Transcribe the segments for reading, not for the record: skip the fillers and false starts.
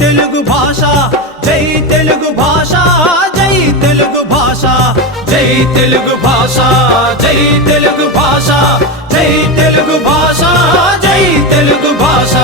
తెలుగు భాష, జై తెలుగు భాష, జై తెలుగు భాష, జై తెలుగు భాష, జై తెలుగు భాష, జై తెలుగు భాష, జై తెలుగు భాష.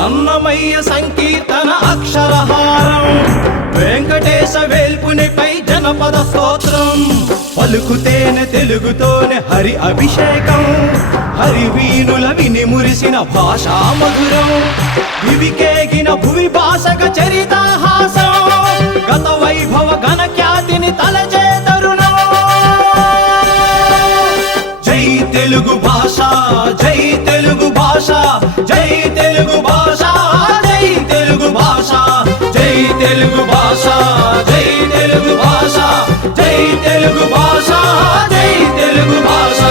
అన్నమయ్య సంకీర్తన అక్షరహారం, వెంకటేశ వేల్పునిపై జనపద స్తోత్రం, పలుకుతేనే తెలుగుతోనే హరి అభిషేకం, హరి వీణుల విని మురిసిన భాషా మధురం, వివికేగిన భువి భాషగ చరితాహాసం, గత వైభవ ఘన ఖ్యాతిని తలచే తరుణం. జై తెలుగు భాష, జై తెలుగు భాష, జై తెలుగు భాష, జై తెలుగు భాష, జై తెలుగు భాష, జై తెలుగు భాష, జై తెలుగు భాష, జై తెలుగు భాష.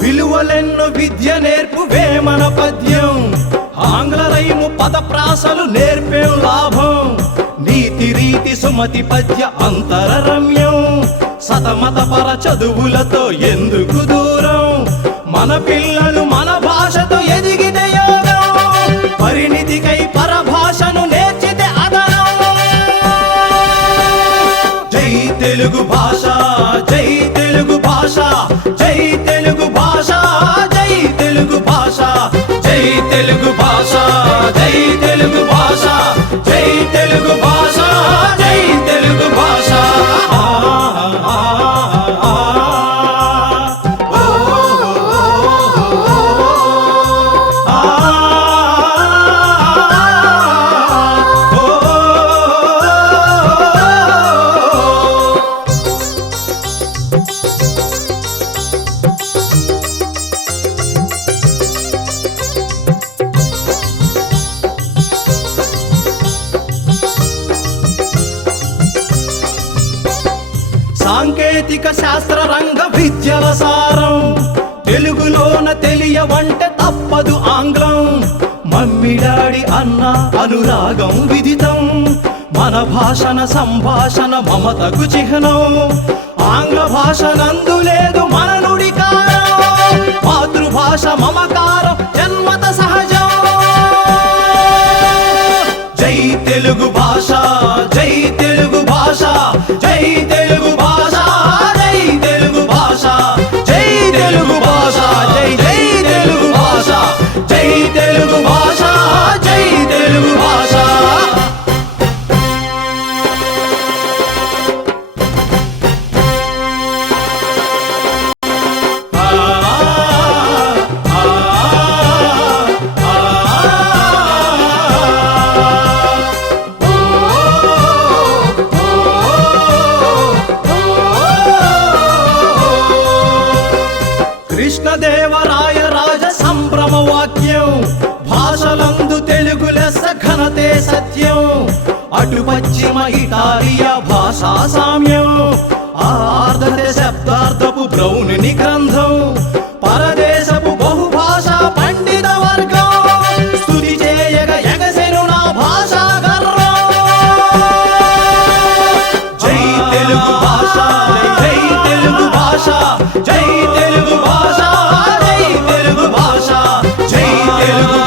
విలువలెన్నో విద్య నేర్పు వేమన పద్యం, ఆంగ్ల రైము పద ప్రాసలు నేర్పేం లాభం, నీతి రీతి సుమతి పద్య అంతర రమ్యం, సతమత పర చదువులతో ఎందుకు దూరం, మన పిల్లలు మన భాషతో ఎదిగితే యోగం, పరిణితికై పరభాషను నేర్చితే అదనం. జై తెలుగు భాష, జై తెలుగు భాష, జై తెలుగు భాష, జై తెలుగు భాష, జై తెలుగు భాష, జై తెలుగు భాష, జై తెలుగు భాష, జై తెలుగు భాష. సాంకేతిక శాస్త్ర రంగ విద్యల సారం, తెలుగులోన తెలియవంటే తప్పదు ఆంగ్లం, మమ్మిడాడి అన్న అనురాగం విదితం, మన భాషన సంభాషణ మమతకు చిహ్నం, ఆంగ్ల భాష నందు లేదు మన నుడికారం, మాతృభాష మమకారం జన్మత సహజం. జై తెలుగు భాష, జై తెలుగు భాష, జై తెలుగు భాష, జై తెలుగు భాష, జై తెలుగు భాష, జై జై తెలుగు భాష, జై తెలుగు భాష, జై తెలుగు భాష. కృష్ణదేవరాయ రాజ సంభ్రమ వాక్యం, భాషలందు తెలుగు లెస్స ఘనతే సత్యం, అటు పశ్చిమ ఇటాలియా భాషా సామ్యం, ఆర్ధతే శబ్దార్థపు బ్రౌనుని గ్రంథం, పరదేశపు బహుభాషా పండిత వర్గం, స్తుతి చేయగ ఎగసెను నా భాషా గర్వం. జై తెలుగు భాష, జై తెలుగు భాష, జై తెలుగు భాష, జై తెలుగు భాష, జై తెలుగు